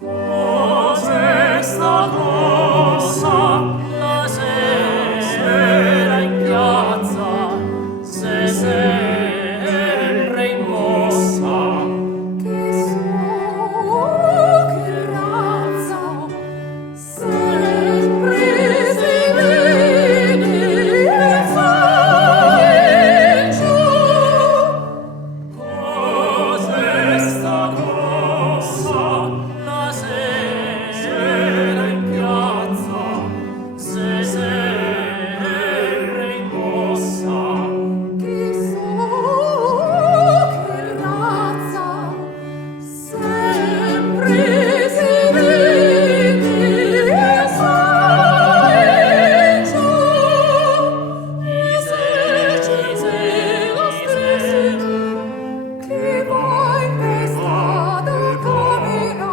Cos'è sta cosa? La sera in piazza, se sempre in mossa. Che so, che razza, sempre si vede fa e giù. Cos'è sta cosa? La sera in piazza, se sempre in mossa. Che so, che razza, sempre si vede fa e giù. Ise, Lo stesso che va in festa da camera.